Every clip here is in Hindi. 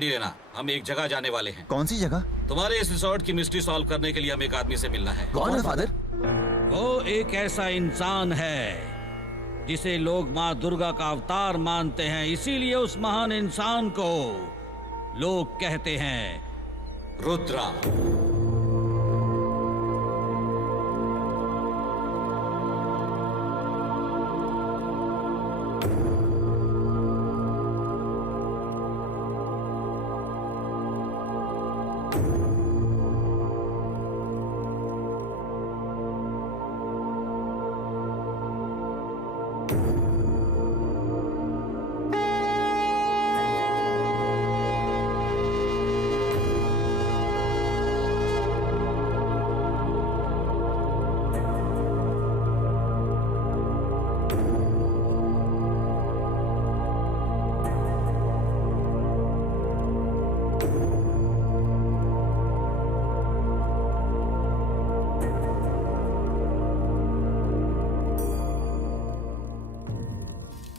लेना, हम एक जगह जाने वाले हैं। कौन सी जगह? तुम्हारे इस रिसोर्ट की मिस्ट्री सॉल्व करने के लिए हमें एक आदमी से मिलना है। कौन है फादर? वो एक ऐसा इंसान है जिसे लोग माँ दुर्गा का अवतार मानते हैं, इसीलिए उस महान इंसान को लोग कहते हैं रुद्रा।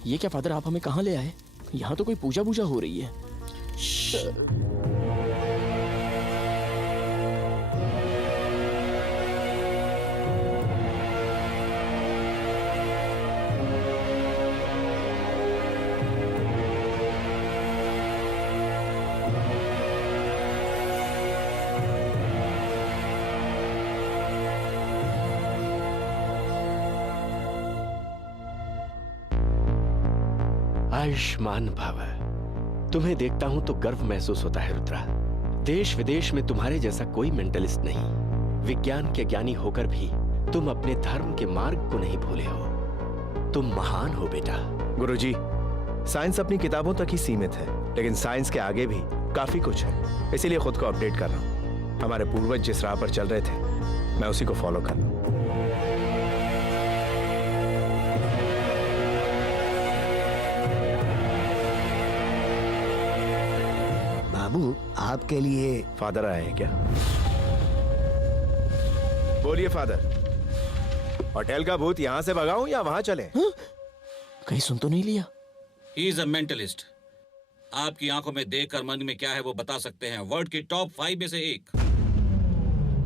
ये क्या फादर, आप हमें कहाँ ले आए? यहाँ तो कोई पूजा पूजा हो रही है। आयुष्मान भव। तुम्हें देखता हूं तो गर्व महसूस होता है रुद्रा। देश विदेश में तुम्हारे जैसा कोई मेंटलिस्ट नहीं। विज्ञान के ज्ञानी होकर भी तुम अपने धर्म के मार्ग को नहीं भूले हो। तुम महान हो बेटा। गुरुजी, साइंस अपनी किताबों तक ही सीमित है, लेकिन साइंस के आगे भी काफी कुछ है। इसीलिए खुद को अपडेट कर रहा हूं। हमारे पूर्वज जिस राह पर चल रहे थे, मैं उसी को फॉलो कर रहा हूं। बाबू, आपके लिए फादर आए हैं क्या? बोलिए फादर, होटल का भूत यहाँ से भगाऊं या वहां चले? कहीं सुन तो नहीं लिया? He is a mentalist. आपकी आंखों में देखकर मन में क्या है वो बता सकते हैं। वर्ल्ड की टॉप 5 में से एक।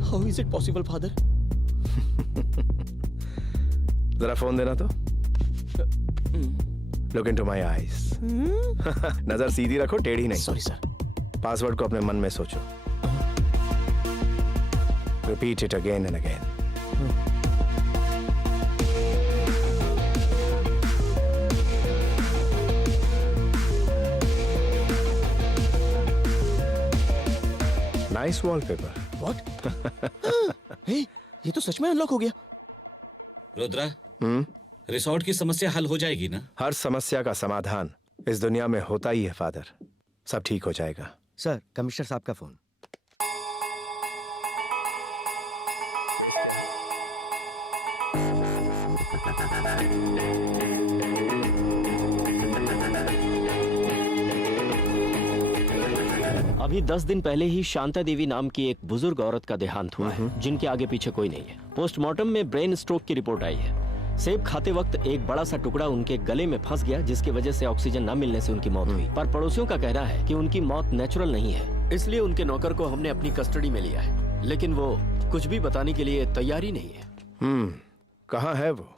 How is it possible father? जरा फोन देना तो। Look into my eyes. नजर सीधी रखो, टेढ़ी नहीं। Sorry sir. पासवर्ड को अपने मन में सोचो। Repeat it again and again. Nice wallpaper. What? Hey, ये तो सच में अनलॉक हो गया। रुद्रा, रिसोर्ट की समस्या हल हो जाएगी ना? हर समस्या का समाधान इस दुनिया में होता ही है फादर। सब ठीक हो जाएगा। सर, कमिश्नर साहब का फोन। अभी 10 दिन पहले ही शांता देवी नाम की एक बुजुर्ग औरत का देहांत हुआ है, जिनके आगे पीछे कोई नहीं है। पोस्टमार्टम में ब्रेन स्ट्रोक की रिपोर्ट आई है। सेब खाते वक्त एक बड़ा सा टुकड़ा उनके गले में फंस गया, जिसकी वजह से ऑक्सीजन न मिलने से उनकी मौत हुई। पर पड़ोसियों का कहना है कि उनकी मौत नेचुरल नहीं है, इसलिए उनके नौकर को हमने अपनी कस्टडी में लिया है, लेकिन वो कुछ भी बताने के लिए तैयार ही नहीं है। कहाँ है वो?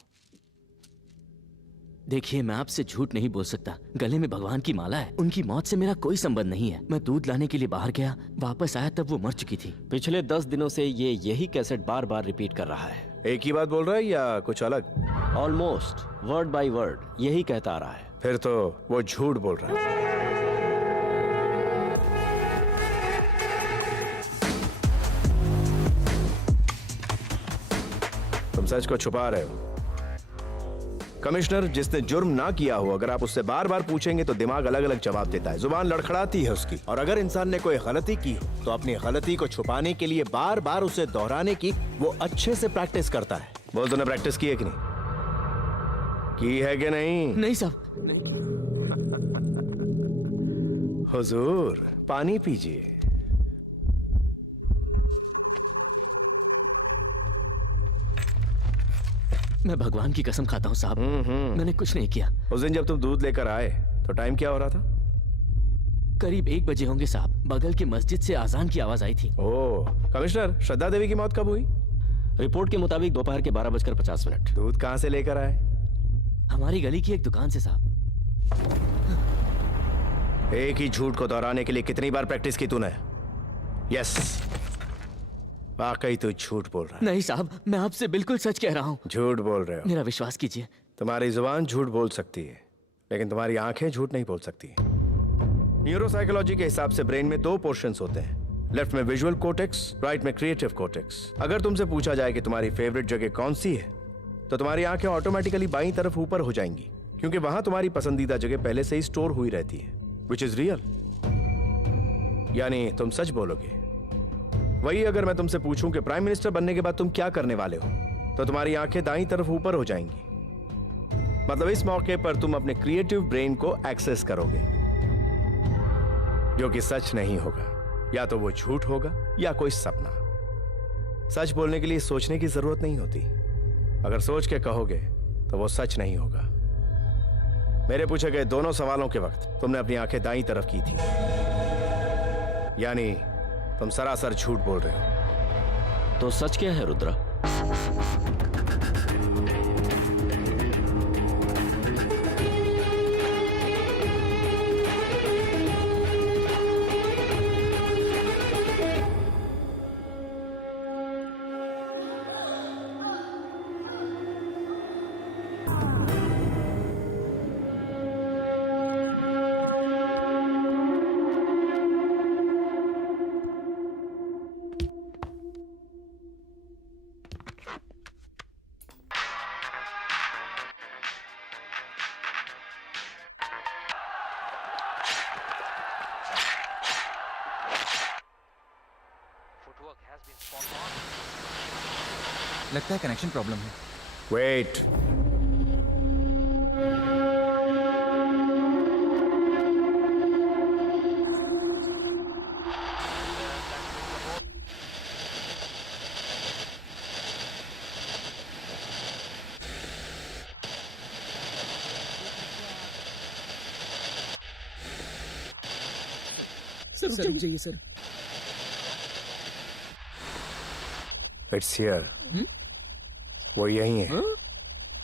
देखिए, मैं आपसे झूठ नहीं बोल सकता। गले में भगवान की माला है। उनकी मौत से मेरा कोई संबंध नहीं है। मैं दूध लाने के लिए बाहर गया, वापस आया तब वो मर चुकी थी। पिछले 10 दिनों से ये यही कैसेट बार बार रिपीट कर रहा है। एक ही बात बोल रहा है या कुछ अलग? ऑलमोस्ट वर्ड बाय वर्ड यही कहता आ रहा है। फिर तो वो झूठ बोल रहा है। तुम सच को छुपा रहे हो। कमिश्नर, जिसने जुर्म ना किया हो, अगर आप उससे बार बार पूछेंगे तो दिमाग अलग अलग जवाब देता है, जुबान लड़खड़ाती है उसकी। और अगर इंसान ने कोई गलती की हो तो अपनी गलती को छुपाने के लिए बार बार उसे दोहराने की वो अच्छे से प्रैक्टिस करता है। बोल, तूने प्रैक्टिस की है कि नहीं? की है कि नहीं? नहीं साहब। हुजूर, पानी पीजिए। मैं भगवान की कसम खाता हूँ साहब, मैंने कुछ नहीं किया। उस दिन जब तुम दूध लेकर आए तो टाइम क्या हो रहा था? करीब 1 बजे होंगे साहब। बगल की मस्जिद से आजान की आवाज आई थी। ओह, कमिश्नर, श्रद्धा देवी की मौत कब हुई? रिपोर्ट के मुताबिक दोपहर के 12:50। दूध कहाँ से लेकर आए? हमारी गली की एक दुकान से साहब। एक ही झूठ को दोहराने के लिए कितनी बार प्रैक्टिस की तूने? यस, वाकई तू झूठ बोल रहा है। नहीं साहब, मैं आपसे बिल्कुल सच कह रहा हूँ। झूठ बोल रहे हो। मेरा विश्वास कीजिए। तुम्हारी जुबान झूठ बोल सकती है, लेकिन तुम्हारी आंखें झूठ नहीं बोल सकती। न्यूरोसाइकोलॉजी के हिसाब से ब्रेन में 2 पोर्शंस होते हैं, लेफ्ट में विजुअल कोर्टेक्स, राइट में क्रिएटिव कोर्टेक्स। अगर तुमसे पूछा जाए कि तुम्हारी फेवरेट जगह कौन सी है, तो तुम्हारी आंखें ऑटोमेटिकली बाईं तरफ ऊपर हो जाएंगी, क्योंकि वहां तुम्हारी पसंदीदा जगह पहले से ही स्टोर हुई रहती है, विच इज रियल। यानी तुम सच बोलोगे। वही अगर मैं तुमसे पूछूं कि प्राइम मिनिस्टर बनने के बाद तुम क्या करने वाले हो, तो तुम्हारी आंखें दाईं तरफ ऊपर हो जाएंगी। मतलब इस मौके पर तुम अपने क्रिएटिव ब्रेन को एक्सेस करोगे, जो कि सच नहीं होगा। या तो वो झूठ होगा या कोई सपना। सच बोलने के लिए सोचने की जरूरत नहीं होती। अगर सोच के कहोगे तो वो सच नहीं होगा। मेरे पूछे गए दोनों सवालों के वक्त तुमने अपनी आंखें दाईं तरफ की थी, यानी तुम सरासर झूठ बोल रहे हो। तो सच क्या है रुद्रा? लगता है कनेक्शन प्रॉब्लम है। वेट, सर रुक जाइए सर। It's here. वो यही है।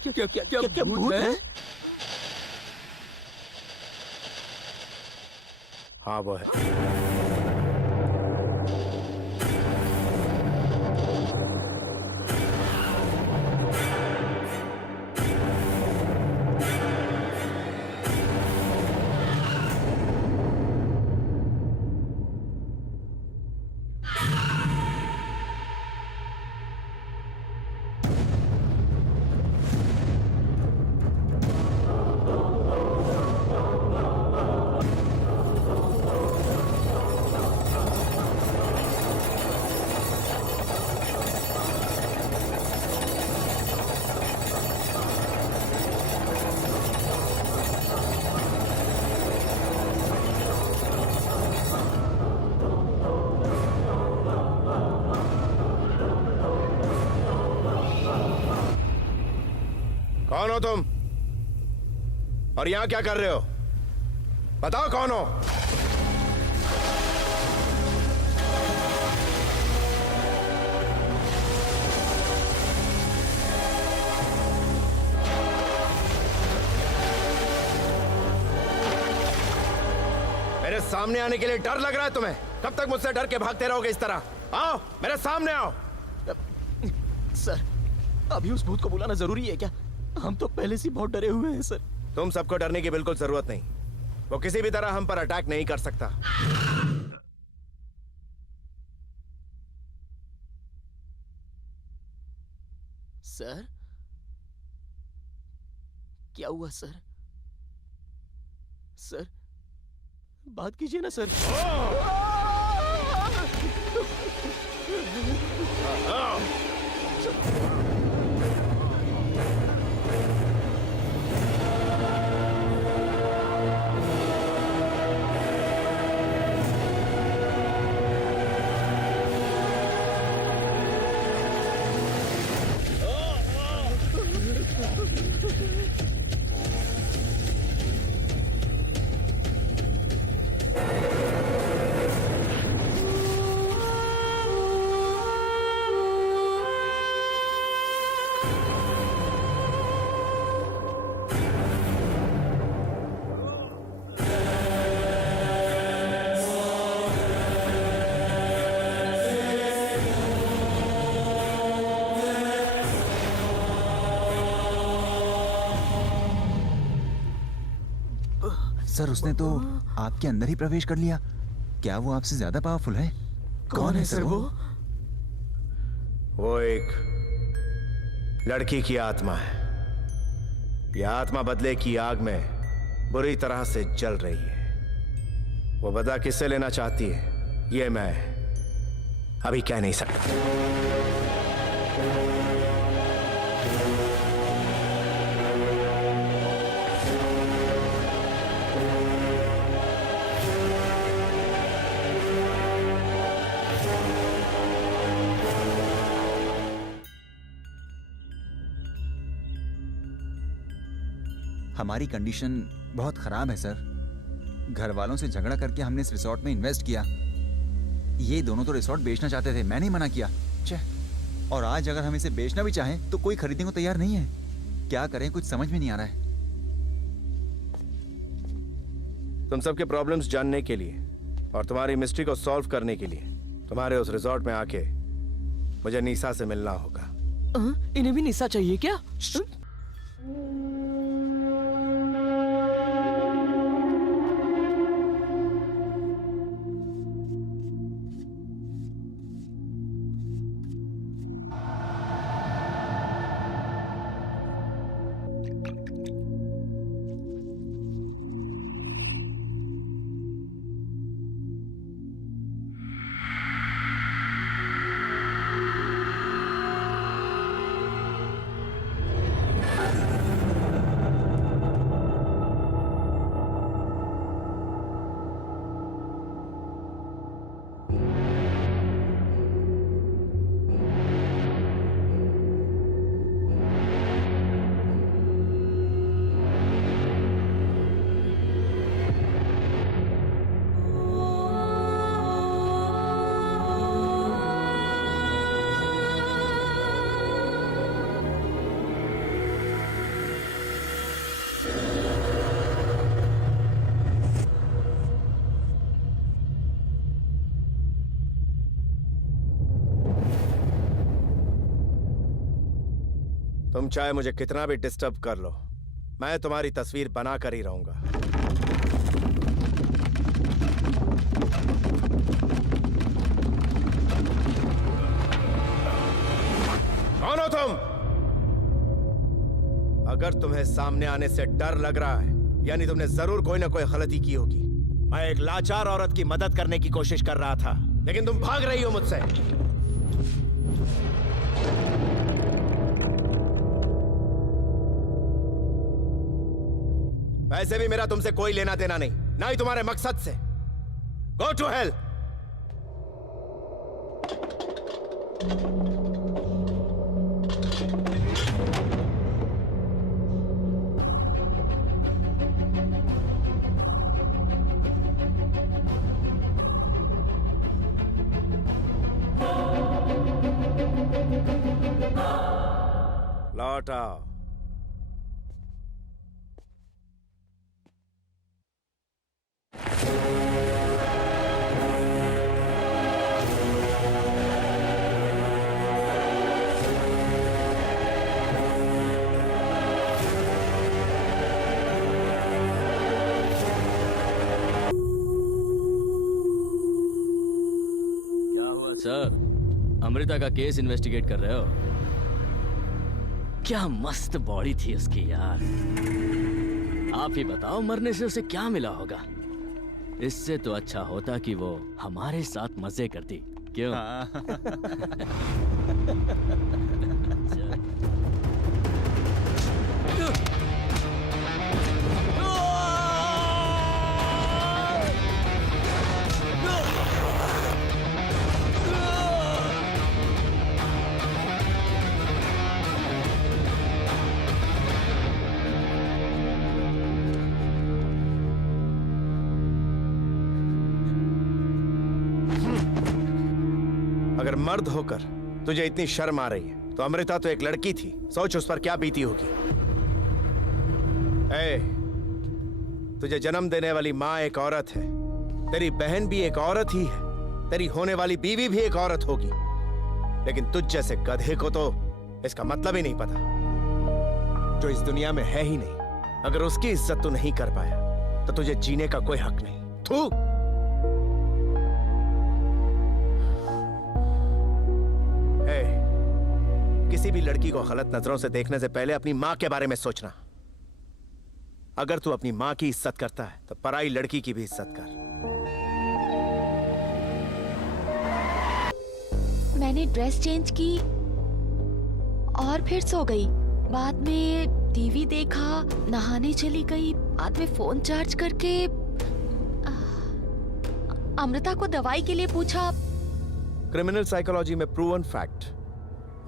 क्या क्या क्या क्या क्या भूत है? हाँ वो है। कौन हो तुम और यहां क्या कर रहे हो? बताओ कौन हो? मेरे सामने आने के लिए डर लग रहा है तुम्हें? कब तक मुझसे डर के भागते रहोगे इस तरह? आओ मेरे सामने आओ। सर अभी उस भूत को बुलाना जरूरी है क्या? हम तो पहले से बहुत डरे हुए हैं सर। तुम सबको डरने की बिल्कुल जरूरत नहीं। वो किसी भी तरह हम पर अटैक नहीं कर सकता। सर क्या हुआ सर? सर बात कीजिए ना सर। सर उसने तो आपके अंदर ही प्रवेश कर लिया। क्या वो आपसे ज्यादा पावरफुल है? कौन है सर वो? वो एक लड़की की आत्मा है। यह आत्मा बदले की आग में बुरी तरह से जल रही है। वो बदला किससे लेना चाहती है ये मैं अभी कह नहीं सकता। हमारी कंडीशन बहुत खराब है सर। घर वालों से झगड़ा करके हमने इस रिसोर्ट में इन्वेस्ट किया। ये दोनों तो रिसोर्ट बेचना चाहते थे, मैंने मना किया। और आज अगर हम इसे बेचना भी चाहें तो कोई खरीदने को तैयार नहीं है। क्या करें, कुछ समझ में नहीं आ रहा है। तुम सबके प्रॉब्लम्स जानने के लिए और तुम्हारी मिस्ट्री को सॉल्व करने के लिए तुम्हारे उस रिसोर्ट में आके मुझे निशा से मिलना होगा। इन्हें भी निशा चाहिए क्या? तुम चाहे मुझे कितना भी डिस्टर्ब कर लो, मैं तुम्हारी तस्वीर बना कर ही रहूंगा। कौन हो तुम? अगर तुम्हें सामने आने से डर लग रहा है, यानी तुमने जरूर कोई ना कोई गलती की होगी। मैं एक लाचार औरत की मदद करने की कोशिश कर रहा था, लेकिन तुम भाग रही हो मुझसे। वैसे भी मेरा तुमसे कोई लेना देना नहीं, ना ही तुम्हारे मकसद से। Go to hell. लौट आओ। सर, अमृता का केस इन्वेस्टिगेट कर रहे हो? क्या मस्त बॉडी थी उसकी यार। आप ही बताओ, मरने से उसे क्या मिला होगा? इससे तो अच्छा होता कि वो हमारे साथ मजे करती। क्यों? अगर मर्द होकर तुझे इतनी शर्म आ रही है तो अमृता तो एक लड़की थी, सोच उस पर क्या बीती होगी। तुझे जन्म देने वाली माँ एक औरत है, तेरी बहन भी एक औरत ही है, तेरी होने वाली बीवी भी एक औरत होगी, लेकिन तुझ जैसे गधे को तो इसका मतलब ही नहीं पता, जो इस दुनिया में है ही नहीं। अगर उसकी इज्जत तू नहीं कर पाया तो तुझे जीने का कोई हक नहीं। थू। किसी भी लड़की को गलत नजरों से देखने से पहले अपनी मां के बारे में सोचना। अगर तू अपनी मां की इज्जत करता है तो पराई लड़की की भी इज्जत कर। मैंने ड्रेस चेंज की और फिर सो गई। बाद में टीवी देखा, नहाने चली गई, बाद में फोन चार्ज करके अमृता को दवाई के लिए पूछा। क्रिमिनल साइकोलॉजी में प्रूवन फैक्ट,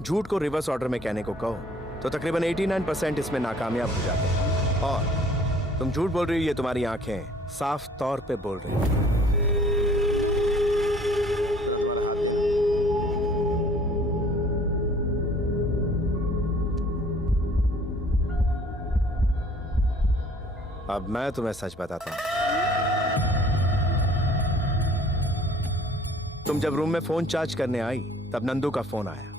झूठ को रिवर्स ऑर्डर में कहने को कहो तो तकरीबन 89% इसमें नाकामयाब हो जाते हैं। और तुम झूठ बोल रही हो, ये तुम्हारी आंखें साफ तौर पे बोल रही हैं। अब मैं तुम्हें सच बताता हूं। तुम जब रूम में फोन चार्ज करने आई तब नंदू का फोन आया।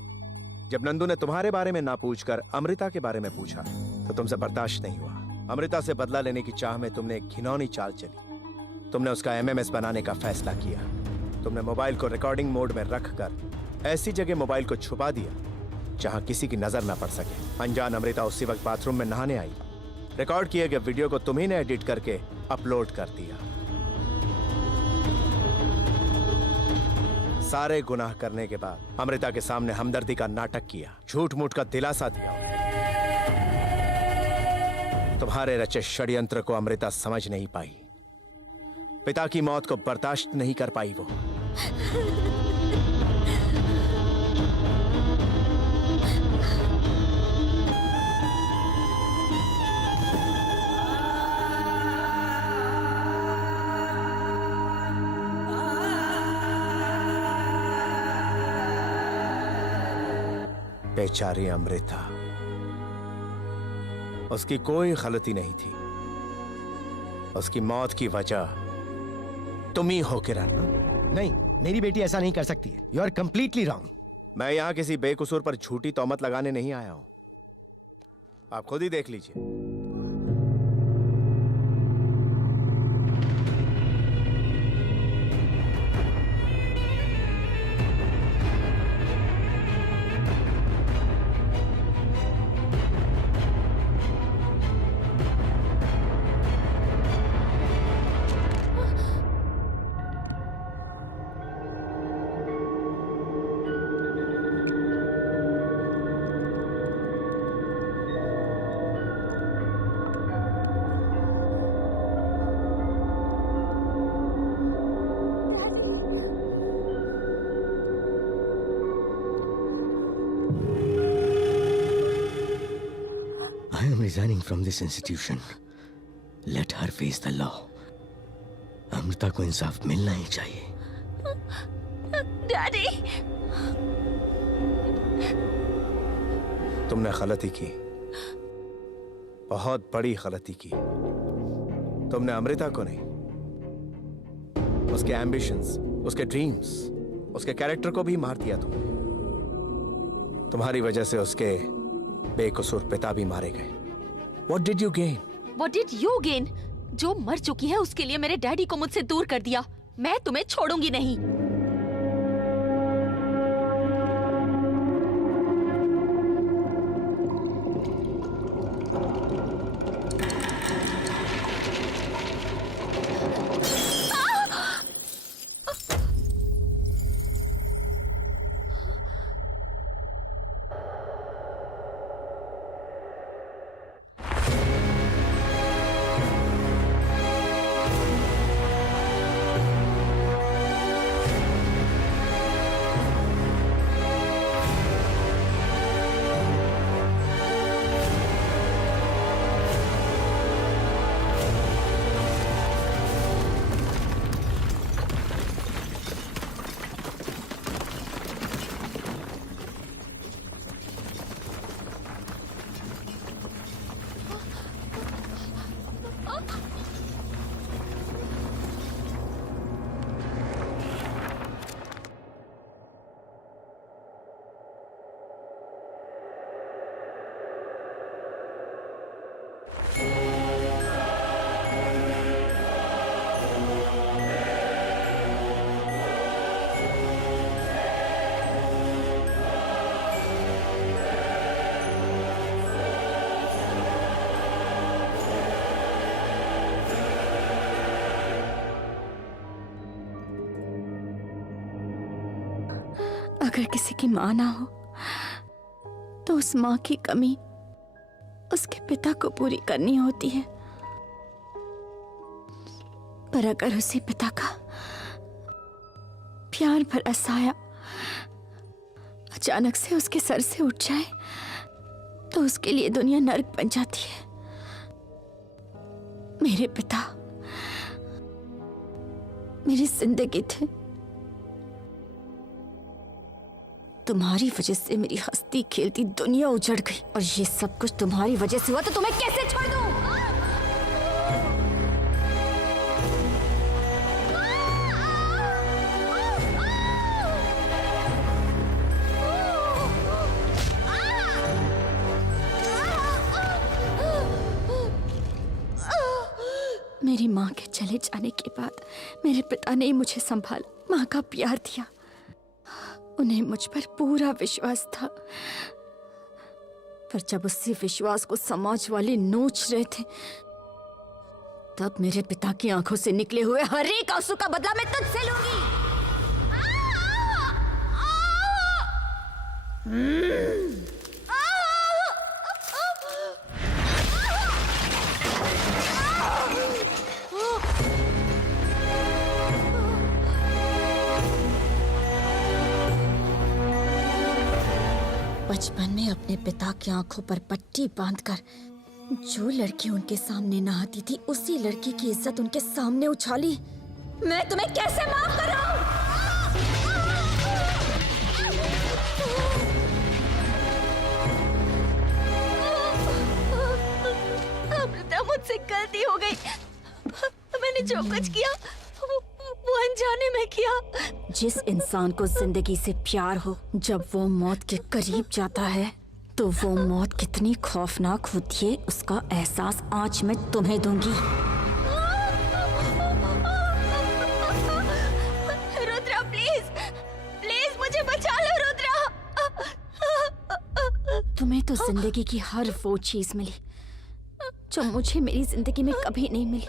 जब नंदू ने तुम्हारे बारे में ना पूछकर अमृता के बारे में पूछा तो तुमसे बर्दाश्त नहीं हुआ। अमृता से बदला लेने की चाह में तुमने एक घिनौनी चाल चली। तुमने उसका एमएमएस बनाने का फैसला किया। तुमने मोबाइल को रिकॉर्डिंग मोड में रखकर ऐसी जगह मोबाइल को छुपा दिया जहां किसी की नजर ना पड़ सके। अनजान अमृता उसी वक्त बाथरूम में नहाने आई। रिकॉर्ड किए गए वीडियो को तुम्ही ने एडिट करके अपलोड कर दिया। सारे गुनाह करने के बाद अमृता के सामने हमदर्दी का नाटक किया, झूठ मूठ का दिलासा दिया। तुम्हारे रचे षड्यंत्र को अमृता समझ नहीं पाई। पिता की मौत को बर्दाश्त नहीं कर पाई वो। बेचारी अमृता, उसकी कोई गलती नहीं थी। उसकी मौत की वजह तुम ही हो किरण। नहीं, मेरी बेटी ऐसा नहीं कर सकती है। You are completely wrong. मैं यहां किसी बेकसूर पर झूठी तौमत लगाने नहीं आया हूं। आप खुद ही देख लीजिए। I am resigning from this institution. Let her face the law. Amrita को इंसाफ मिलना ही चाहिए। डैडी, तुमने गलती की, बहुत बड़ी गलती की। तुमने अमृता को नहीं, उसके एम्बिशंस, उसके ड्रीम्स, उसके कैरेक्टर को भी मार दिया तुमने। तुम्हारी वजह से उसके बेकसूर पिता भी मारे गए। What did you gain? What did you gain? जो मर चुकी है उसके लिए मेरे डैडी को मुझसे दूर कर दिया। मैं तुम्हें छोड़ूंगी नहीं। अगर किसी की माँ ना हो तो उस माँ की कमी उसके पिता को पूरी करनी होती है, पर अगर उसी पिता का प्यार भरा साया अचानक से उसके सर से उठ जाए तो उसके लिए दुनिया नर्क बन जाती है। मेरे पिता मेरी जिंदगी थे। तुम्हारी वजह से मेरी हंसती खेलती दुनिया उजड़ गई, और ये सब कुछ तुम्हारी वजह से हुआ, तो तुम्हें कैसे छोड़ दूं? मेरी माँ के चले जाने के बाद मेरे पिता ने ही मुझे संभाला, माँ का प्यार दिया। उन्हें मुझ पर पूरा विश्वास था, पर जब उसी विश्वास को समाज वाले नोच रहे थे, तब मेरे पिता की आंखों से निकले हुए हर एक आंसू का बदला मैं तुझसे लूंगी। बचपन में अपने पिता की आंखों पर पट्टी बांधकर जो लड़की उनके सामने नहाती थी, उसी लड़की की इज्जत उनके सामने उछाली। मैं तुम्हें कैसे माफ करूं? अमृता, मुझसे गलती हो गई। मैंने जो कुछ किया वो अनजाने में किया। जिस इंसान को जिंदगी से प्यार हो, जब वो मौत के करीब जाता है तो वो मौत कितनी खौफनाक होती है, उसका एहसास आज मैं तुम्हें दूंगी। रुद्रा, प्लीज प्लीज मुझे बचा लो। रुद्रा, तुम्हें तो जिंदगी की हर वो चीज मिली जो मुझे मेरी जिंदगी में कभी नहीं मिली।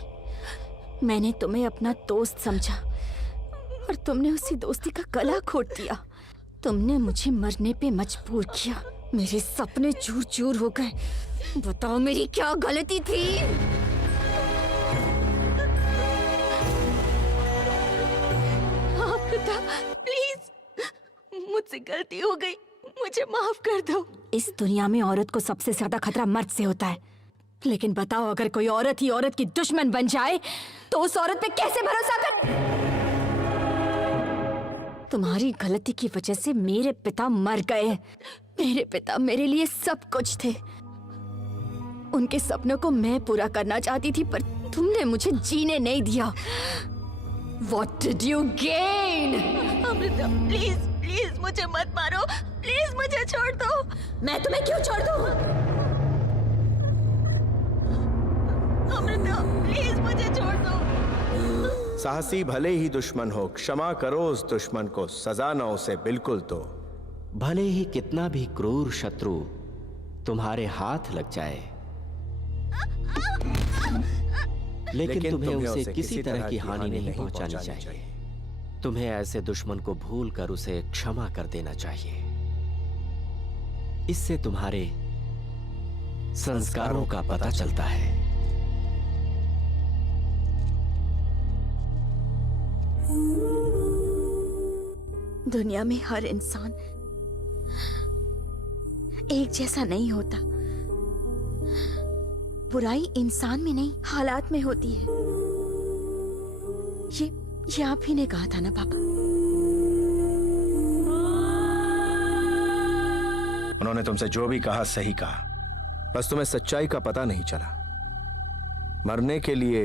मैंने तुम्हें अपना दोस्त समझा और तुमने उसी दोस्ती का गला घोट दिया। तुमने मुझे मरने पे मजबूर किया। मेरे सपने चूर चूर हो गए। बताओ मेरी क्या गलती थी? अमृता, प्लीज, मुझसे गलती हो गई, मुझे माफ कर दो। इस दुनिया में औरत को सबसे ज्यादा खतरा मर्द से होता है, लेकिन बताओ अगर कोई औरत ही औरत की दुश्मन बन जाए तो उस औरत पे कैसे भरोसा कर? तुम्हारी गलती की वजह से मेरे पिता मर गए। मेरे पिता मेरे लिए सब कुछ थे। उनके सपनों को मैं पूरा करना चाहती थी, पर तुमने मुझे जीने नहीं दिया। What did you gain? Amrita, please please मुझे मत मारो, प्लीज मुझे छोड़ दो। मैं तुम्हें क्यों छोड़ दूं? अमृता, प्लीज मुझे छोड़ दो। साहसी भले ही दुश्मन हो, क्षमा करो उस दुश्मन को, सजा न उसे बिल्कुल तो। भले ही कितना भी क्रूर शत्रु तुम्हारे हाथ लग जाए, लेकिन तुम्हें उसे किसी तरह की हानि नहीं पहुंचानी चाहिए। तुम्हें ऐसे दुश्मन को भूलकर उसे क्षमा कर देना चाहिए। इससे तुम्हारे संस्कारों का पता चलता है। दुनिया में हर इंसान एक जैसा नहीं होता। बुराई इंसान में नहीं, हालात में होती है। ये आप ही ने कहा था ना पापा? उन्होंने तुमसे जो भी कहा सही कहा, बस तुम्हें सच्चाई का पता नहीं चला। मरने के लिए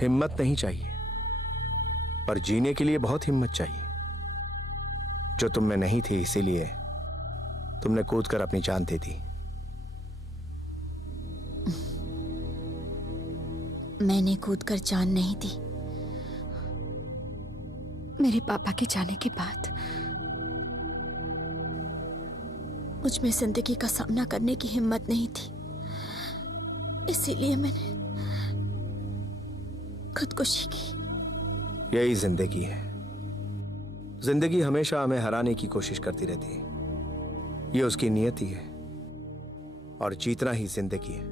हिम्मत नहीं चाहिए, पर जीने के लिए बहुत हिम्मत चाहिए, जो तुम में नहीं थी। इसीलिए तुमने कूदकर अपनी जान दे दी। मैंने कूदकर जान नहीं दी। मेरे पापा के जाने के बाद मुझ में जिंदगी का सामना करने की हिम्मत नहीं थी, इसीलिए मैंने खुदकुशी की। यही जिंदगी है, जिंदगी हमेशा हमें हराने की कोशिश करती रहती है, ये उसकी नियति है, और जीतना ही जिंदगी है।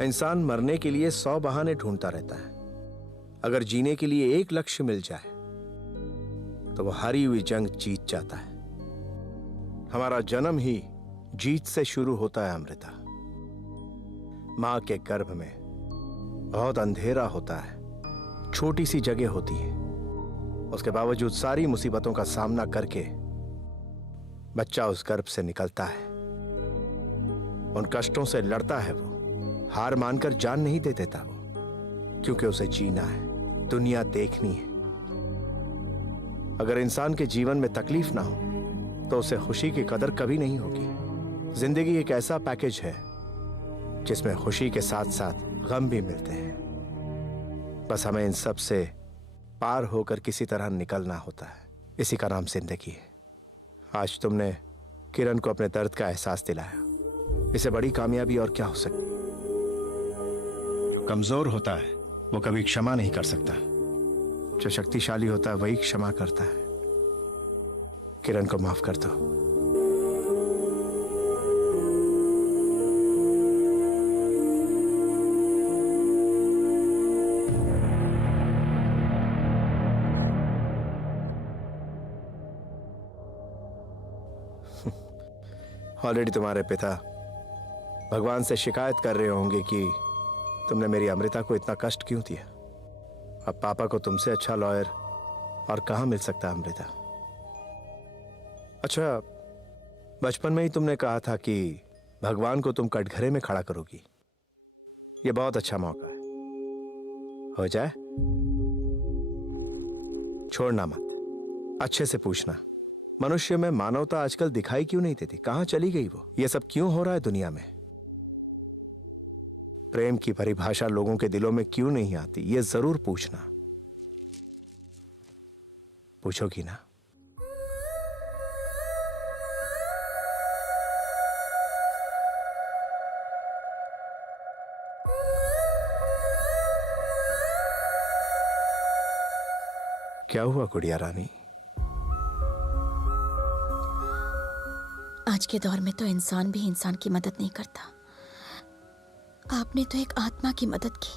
इंसान मरने के लिए 100 बहाने ढूंढता रहता है। अगर जीने के लिए एक लक्ष्य मिल जाए तो वो हारी हुई जंग जीत जाता है। हमारा जन्म ही जीत से शुरू होता है अमृता। मां के गर्भ में बहुत अंधेरा होता है, छोटी सी जगह होती है, उसके बावजूद सारी मुसीबतों का सामना करके बच्चा उस गर्भ से निकलता है। उन कष्टों से लड़ता है वो, हार मानकर जान नहीं दे देता वो, क्योंकि उसे जीना है, दुनिया देखनी है। अगर इंसान के जीवन में तकलीफ ना हो तो उसे खुशी की कदर कभी नहीं होगी। जिंदगी एक ऐसा पैकेज है जिसमें खुशी के साथ साथ गम भी मिलते हैं। बस हमें इन सब से पार होकर किसी तरह निकलना होता है। इसी का नाम जिंदगी है। आज तुमने किरण को अपने दर्द का एहसास दिलाया, इससे बड़ी कामयाबी और क्या हो सकती। जो कमजोर होता है वो कभी क्षमा नहीं कर सकता, जो शक्तिशाली होता है वही क्षमा करता है। किरण को माफ कर दो। ऑलरेडी तुम्हारे पिता भगवान से शिकायत कर रहे होंगे कि तुमने मेरी अमृता को इतना कष्ट क्यों दिया। अब पापा को तुमसे अच्छा लॉयर और कहां मिल सकता है अमृता। अच्छा, बचपन में ही तुमने कहा था कि भगवान को तुम कटघरे में खड़ा करोगी। यह बहुत अच्छा मौका है, हो जाए। छोड़ना मत, अच्छे से पूछना। मनुष्य में मानवता आजकल दिखाई क्यों नहीं देती? कहां चली गई वो? ये सब क्यों हो रहा है दुनिया में? प्रेम की परिभाषा लोगों के दिलों में क्यों नहीं आती? ये जरूर पूछना। पूछोगी ना? क्या हुआ गुड़िया रानी? आज के दौर में तो इंसान भी इंसान की मदद नहीं करता। आपने तो एक आत्मा की मदद की।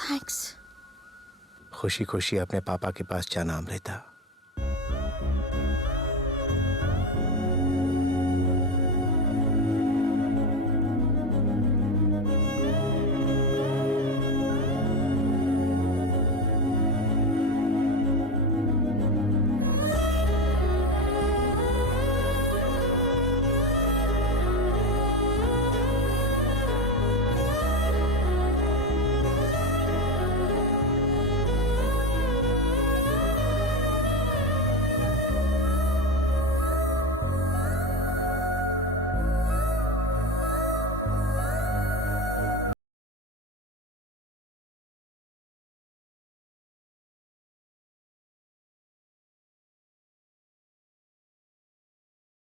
थैंक्स। खुशी खुशी अपने पापा के पास जाना अमृता।